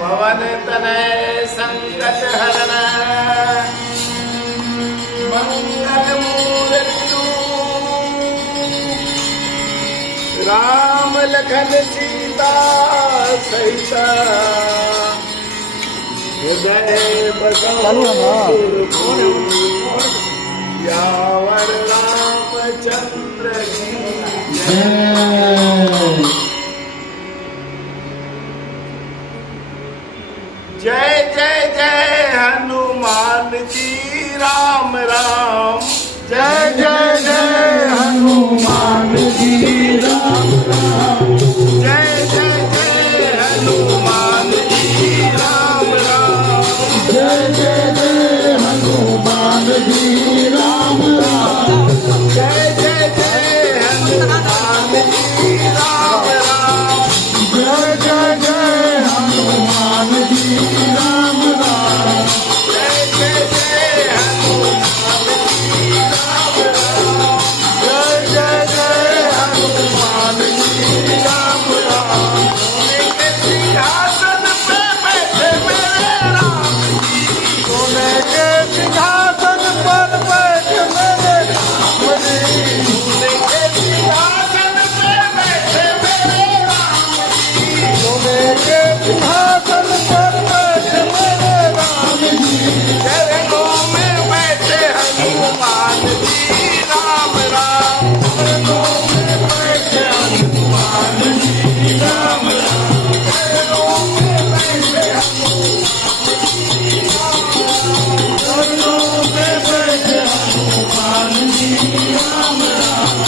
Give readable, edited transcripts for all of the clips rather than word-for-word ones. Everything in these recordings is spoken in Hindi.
पवन तनय संकट हरण मंगल मूर्ति राम लखन सीता सहित हृदय यावर रामचंद्र की जय जय जय हनुमान जी राम राम जय जय जय हनुमान जी राम राम जय जय जय हनुमान जी राम राम जय जय जय हनुमान जी राम राम जय जय जय हनुमान जी राम राम जय जय जय हनुमान जी राम राम जय जय जय हनुमान जी राम राम जय जय जय हनुमान जी राम राम सोने के सिंहासन पे बैठे मेरे राम जी सोने के सिंहासन पर बैठे मेरे राम जी सोने के सिंहासन पे बैठे मेरे राम जी सोने के सिंहासन पर बैठे मेरे राम जी चरणों में बैठे हनुमान जी राम राम चरणों में बैठे हनुमान जी राम राम चरणों में बैठे चरणों में बैठे हनुमान जी राम राम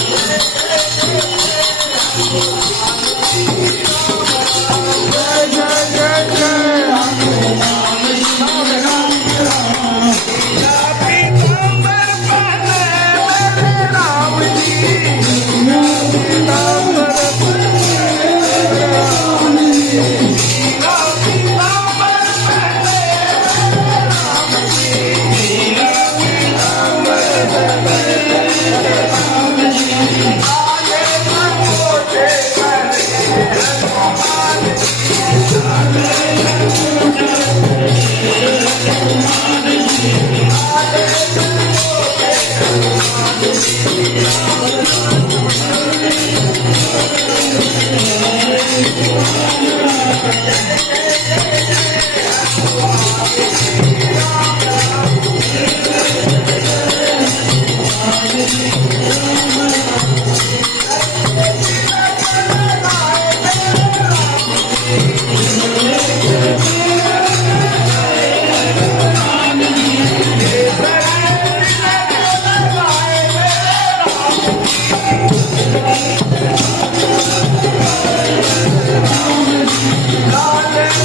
जय जय जय जय हनुमान जी राम राम या पीताम्बर पहने मेरे राम जी या पीताम्बर पहने मेरे राम जी या पीताम्बर पहने मेरे राम जी या पीताम्बर पहने मेरे राम जी आगे लंगोटे करके हनुमान जी लाल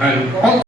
हॅलो हॅलो